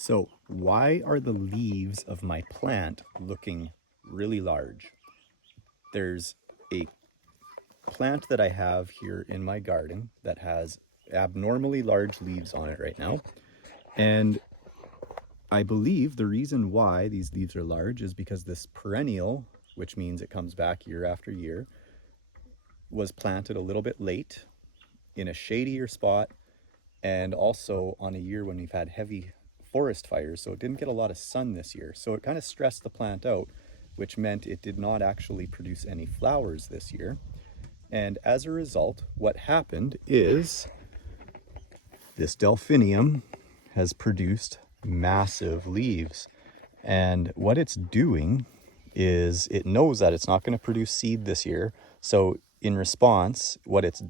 So why are the leaves of my plant looking really large? There's a plant that I have here in my garden that has abnormally large leaves on it right now. And I believe the reason why these leaves are large is because this perennial, which means it comes back year after year, was planted a little bit late in a shadier spot, and also on a year when we've had heavy forest fires, so it didn't get a lot of sun this year. So it kind of stressed the plant out, which meant it did not actually produce any flowers this year. And as a result, what happened is this delphinium has produced massive leaves. And what it's doing is it knows that it's not going to produce seed this year. So in response, what it's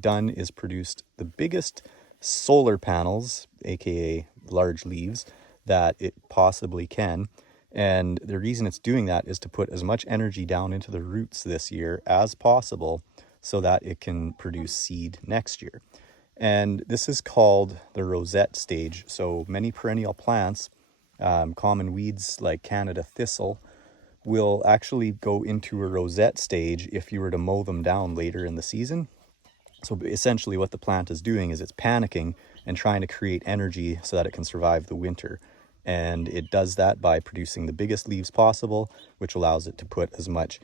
done is produced the biggest solar panels, aka large leaves, that it possibly can. And the reason it's doing that is to put as much energy down into the roots this year as possible so that it can produce seed next year. And this is called the rosette stage. So many perennial plants, common weeds like Canada thistle, will actually go into a rosette stage if you were to mow them down later in the season. So essentially what the plant is doing is it's panicking and trying to create energy so that it can survive the winter. And it does that by producing the biggest leaves possible, which allows it to put as much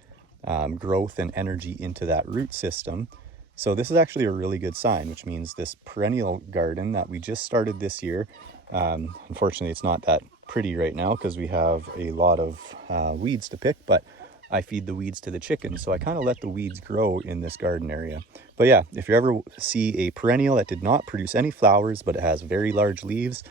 growth and energy into that root system. So this is actually a really good sign, which means this perennial garden that we just started this year, unfortunately it's not that pretty right now because we have a lot of weeds to pick, but I feed the weeds to the chickens, so I kind of let the weeds grow in this garden area. But yeah, if you ever see a perennial that did not produce any flowers, but it has very large leaves,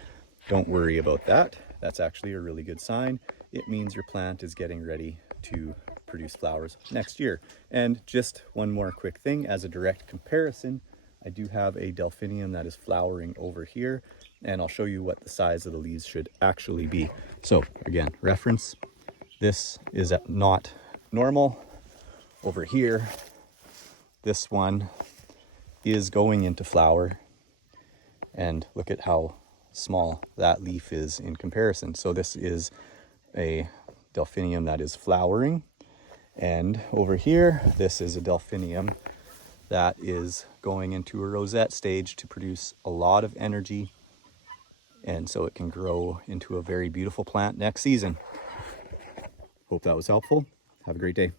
don't worry about that. That's actually a really good sign. It means your plant is getting ready to produce flowers next year. And just one more quick thing, as a direct comparison, I do have a delphinium that is flowering over here, and I'll show you what the size of the leaves should actually be. So again, reference, this is not normal. Over here, this one is going into flower, and look at how small that leaf is in comparison. So this is a delphinium that is flowering, and over here this is a delphinium that is going into a rosette stage to produce a lot of energy, and so it can grow into a very beautiful plant next season. Hope that was helpful. Have a great day.